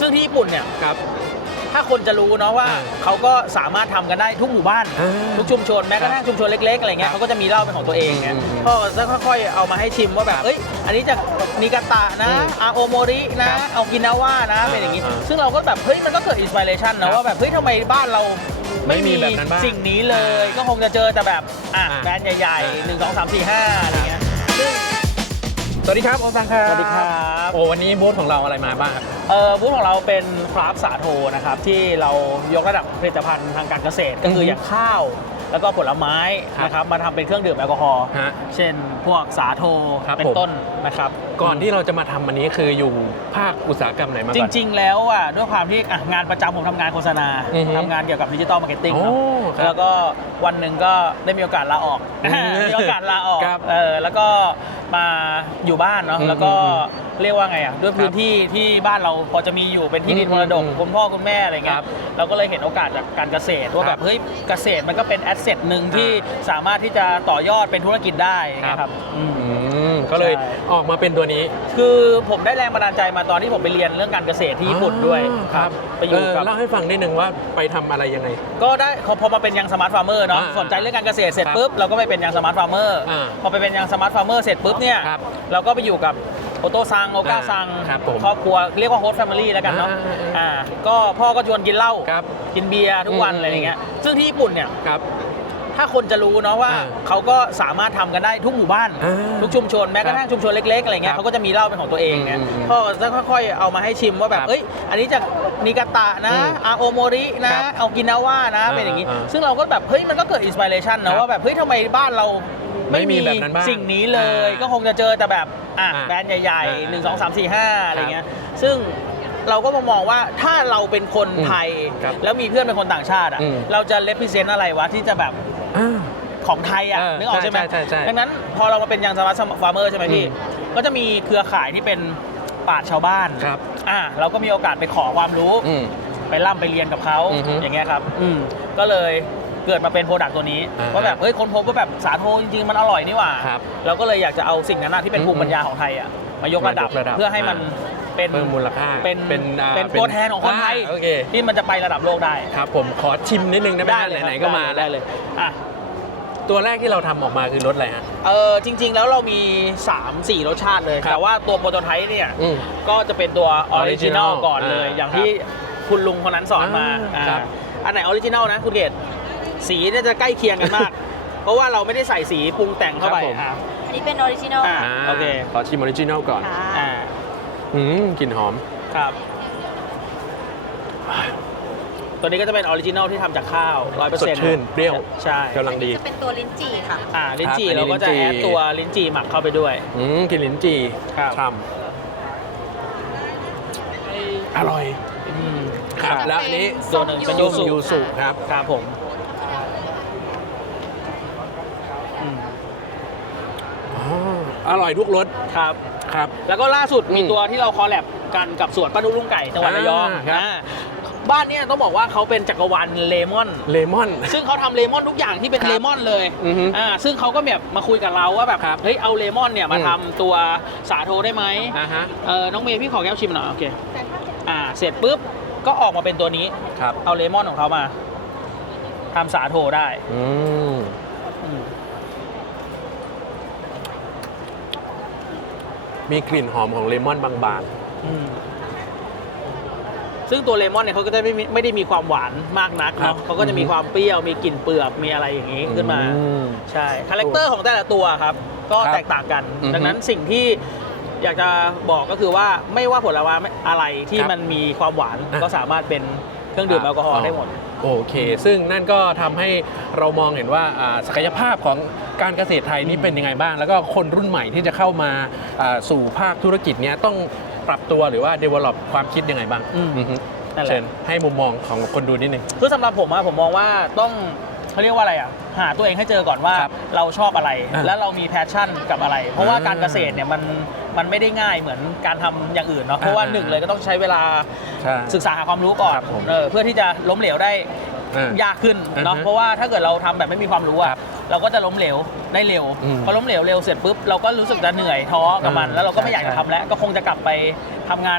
ซึ่งที่ญี่ปุ่นเนี่ยครับถ้าคนจะรู้เนาะว่าเขาก็สามารถทำกันได้ทุกหมู่บ้านทุกชุมชนแม้กระทั่งชุมชนเล็กๆอะไรเงี้ยเขาก็จะมีเหล้าเป็นของตัวเองเนี่ยพ่อจะค่อยๆเอามาให้ชิมว่าแบบเอ้ยอันนี้จากนิกาตะนะอาโอโมรินะเอากินาว่านะเป็นอย่างงี้ซึ่งเราก็แบบเฮ้ยมันก็เกิดอินสปิเรชันนะว่าแบบเฮ้ยทำไมบ้านเราไม่มีสิ่งนี้เลยก็คงจะเจอแต่แบบแบรนด์ใหญ่ๆ1 2 3 4 5อะไรเงี้ยสวัสดีครับโอซังครับสวัสดีครับโอ้วันนี้บูธของเราอะไรมาบ้างครับบูธของเราเป็นคราฟสาโทนะครับที่เรายกระดับผลิตภัณฑ์ทางการเกษตรก็คืออย่างข้าวแล้วก็ผลไม้นะครับมาทำเป็นเครื่องดื่มแอลกอฮอล์เช่นพวกสาโทเป็นต้นนะครับก่อนที่เราจะมาทำอันนี้คืออยู่ภาคอุตสาหกรรมไหนมาก่อนจริงๆแล้วด้วยความที่งานประจำผมทำงานโฆษณาทำงานเกี่ยวกับดิจิตอลมาร์เก็ตติ้งแล้วก็วันหนึ่งก็ได้มีโอกาสลาออกมีโอกาสลาออกแล้วก็มาอยู่บ้านเนาะแล้วก็เรียกว่าไงด้วยพื้นที่ที่บ้านเราพอจะมีอยู่เป็นที่ดินมรดกคุณพ่อคุณแม่อะไรเงี้ยเราก็เลยเห็นโอกาสจากการเกษตรว่าแบบเฮ้ยเกษตรมันก็เป็นแอสเซทหนึ่งที่สามารถที่จะต่อยอดเป็นธุรกิจได้นะครับก็เลยออกมาเป็นตัวนี้คือผมได้แรงบันดาลใจมาตอนที่ผมไปเรียนเรื่องการเกษตรที่ญี่ปุ่นด้วยครับไปอยู่กับเล่าให้ฟังนิดนึงว่าไปทำอะไรยังไงก็ได้พอมาเป็นยังสมาร์ทฟาร์มเมอร์เนาะสนใจเรื่องการเกษตรเสร็จปุ๊บเราก็ไปเป็นยังสมาร์ทฟาร์มเมอร์พอไปเป็นยังสมาร์ทฟาร์มเมอร์เสร็จปุ๊บเนี่ยเราก็ไปอยู่กับโอโตซังโอก้าซังครอบครัวเรียกว่าโฮสต์แฟมิลี่แล้วกันเนาะก็พ่อก็ชวนกินเหล้ากินเบียร์ทุกวันอะไรอย่างเงี้ยซึ่งที่ญี่ปุ่นเนี่ยถ้าคนจะรู้เนาะว่าเขาก็สามารถทำกันได้ทุกหมู่บ้านทุกชุมชนแม้กระทั่งชุมชนเล็กๆอะไรเงี้ยเขาก็จะมีเหล้าเป็นของตัวเองเนี่ยพ่อจะค่อยๆเอามาให้ชิมว่าแบบเอ้ยอันนี้จากนิกาตะนะอาโอโมรินะเอากินาว่านะเป็นอย่างงี้ซึ่งเราก็แบบเฮ้ยมันก็เกิดอินสปิเรชันนะว่าแบบเฮ้ยทำไมบ้านเราไม่มีสิ่งนี้เลยก็คงจะเจอแต่แบบแบรนด์ใหญ่ๆ1 2 3 4 5อะไรเงี้ยซึ่งเราก็มองว่าถ้าเราเป็นคนไทยแล้วมีเพื่อนเป็นคนต่างชาติเราจะเลพิเซนต์อะไรวะที่จะแบบของไทยนึกออกใช่ไหมดังนั้นพอเรามาเป็นยังสมาร์ทฟาร์มเมอร์ใช่ไหมพี่ก็จะมีเครือข่ายที่เป็นปราชญ์ชาวบ้านเราก็มีโอกาสไปขอความรู้ไปร่ำไปเรียนกับเขาอย่างเงี้ยครับก็เลยเกิดมาเป็นโปรดักต์ตัวนี้ว่าแบบเฮ้ยคนพบว่าแบบสาโทจริงๆมันอร่อยนี่หว่าเราก็เลยอยากจะเอาสิ่งนั้นที่เป็นภูมิปัญญาของไทยมายกระดับเพื่อให้มันเป็นมูลค่าเป็นตัวแทนของคนไทยที่มันจะไประดับโลกได้ครับผมขอชิมนิดนึงนะไหนๆก็มาได้เลยตัวแรกที่เราทำออกมาคือรสอะไรฮะจริงๆแล้วเรามี 3-4 รสชาติเลยแต่ว่าตัวโปรโตไทป์เนี่ยก็จะเป็นตัวออริจินัลก่อนเลยอย่างที่คุณลุงคนนั้นสอนมาอันไหนออริจินัลนะคุณเกศสีเนี่ยจะใกล้เคียงกันมากเพราะว่าเราไม่ได้ใส่สีปรุงแต่งเข้าไปอันนี้เป็นออริจินัลโอเคขอชิมออริจินัลก่อนกลิ่นหอมครับตัวนี้ก็จะเป็นออริจินัลที่ทำจากข้าว 100% สดชื่นเปรี้ยวใช่กำลังดีจะเป็นตัวลิ้นจี่ค่ะลิ้นจี่เราก็จะแอดตัวลิ้นจี่หมักเข้าไปด้วยกลิ่นลิ้นจี่ช่ำอร่อยครับแล้วอันนี้ตัวหนึ่งเป็นยูสุครับครับผมอร่อยทุกรสครับแล้วก็ล่าสุดมีตัวที่เราคอลแลบกันกับสวนป้านุลุงไก่จังหวัดระยองบ้านนี้ต้องบอกว่าเขาเป็นจักรวาลเลมอนซึ่งเขาทำเลมอนทุกอย่างที่เป็นเลมอนเลยซึ่งเขาก็แบบมาคุยกับเราว่าแบบเฮ้ยเอาเลมอนเนี่ยมาทำตัวสาโทได้ไหมน้องเมย์พี่ขอแก้วชิมหน่อยโอเคเสร็จปุ๊บก็ออกมาเป็นตัวนี้เอาเลมอนของเขามาทำสาโทได้มีกลิ่นหอมของเลมอนบางซึ่งตัวเลมอนเนี่ยเขาก็จะไม่ได้มีความหวานมากนักเนาะเขาก็จะมีความเปรี้ยวมีกลิ่นเปลือกมีอะไรอย่างนี้ขึ้นมาใช่คาแรคเตอร์ของแต่ละตัวครับก็แตกต่างกันดังนั้นสิ่งที่อยากจะบอกก็คือว่าไม่ว่าผลไม้อะไรที่มันมีความหวานก็สามารถเป็นเครื่องดื่มแอลกอฮอล์ได้หมดโอเคซึ่งนั่นก็ทำให้เรามองเห็นว่าศักยภาพของการเกษตรไทยนี่เป็นยังไงบ้างแล้วก็คนรุ่นใหม่ที่จะเข้ามาสู่ภาคธุรกิจเนี้ยต้องปรับตัวหรือว่า develop ความคิดยังไงบ้างเชิญให้มุมมองของคนดูนิดนึงคือสำหรับผมผมมองว่าต้องเขาเรียกว่าอะไรหาตัวเองให้เจอก่อนว่าเราชอบอะไรแล้วเรามีแพชชั่นกับอะไรเพราะว่าการเกษตรเนี่ยมันไม่ได้ง่ายเหมือนการทำอย่างอื่นเนาะเพราะว่าหนึ่งเลยก็ต้องใช้เวลาศึกษาหาความรู้ก่อนเพื่อที่จะล้มเหลวได้ยากขึ้นเนาะเพราะว่าถ้าเกิดเราทำแบบไม่มีความรู้เราก็จะล้มเหลวได้เร็วพอล้มเหลวเร็วเสร็จปุ๊บเราก็รู้สึกจะเหนื่อยท้อกับมันแล้วเราก็ไม่อยากจะทำแล้วก็คงจะกลับไปทำงาน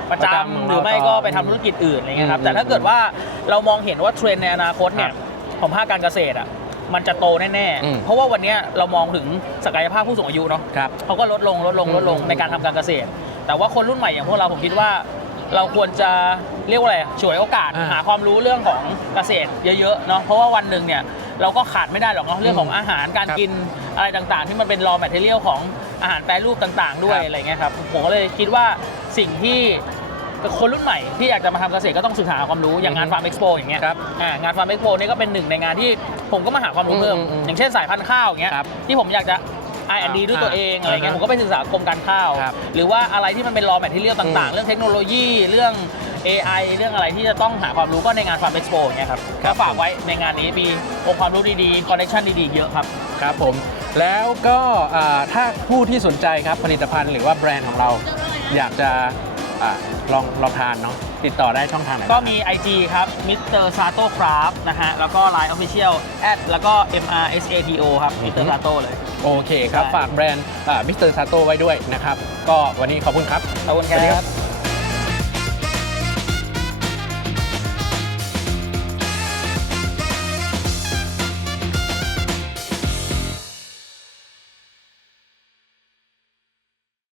ประจำหรือไม่ก็ไปทำธุรกิจอื่นอะไรเงี้ยครับแต่ถ้าเกิดว่าเรามองเห็นว่าเทรนด์ในอนาคตเนี่ยของภาคการเกษตรอ่ะมันจะโตแน่ๆเพราะว่าวันนี้เรามองถึงศักยภาพผู้สูงอายุเนาะเขาก็ลดลงในการทำการเกษตรแต่ว่าคนรุ่นใหม่อย่างพวกเราผมคิดว่าเราควรจะเรียกว่าอะไรฉวยโอกาสหาความรู้เรื่องของเกษตรเยอะๆเนาะเพราะว่าวันหนึ่งเนี่ยเราก็ขาดไม่ได้หรอกเนาะเรื่องของอาหารการกินอะไรต่างๆที่มันเป็น raw material ของอาหารแปรรูปต่างๆด้วยอะไรเงี้ยครับผมก็เลยคิดว่าสิ่งที่คนรุ่นใหม่ที่อยากจะมาทำเกษตรก็ต้องศึกษาความรู้อย่างงาน Farm Expo อย่างเงี้ยงาน Farm Expo นี่ก็เป็นหนึ่งในงานที่ผมก็มาหาความรู้เพิ่มอย่างเช่นสายพันธุ์ข้าวอย่างเงี้ยที่ผมอยากจะR&D ด้วยตัวเองอะไรเงี้ยผมก็ไปศึกษากรมการข้าวหรือว่าอะไรที่มันเป็น raw material ต่างๆเรื่องเทคโนโลยีเรื่อง AI เรื่องอะไรที่จะต้องหาความรู้ก็ในงาน Farm Expo อย่างเงี้ยครับก็ฝากไว้ในงานนี้มีองค์ความรู้ดีๆคอนเนคชั่นดีๆเยอะครับครับผมแล้วก็ถ้าผู้ที่สนใจครับผลิตภัณฑ์หรือว่าแบรนด์ของเราอยากจะลองทานเนาะติดต่อได้ช่องทางไหนก็มี IG ครับ Mr. Sato Craft นะฮะแล้วก็ Line Official@ แล้วก็ MRSATO ครับ Mr. Sato เลยโอเคครับฝากแบรนด์Mr. Sato ไว้ด้วยนะครับก็วันนี้ขอบคุณครับขอบคุณครับ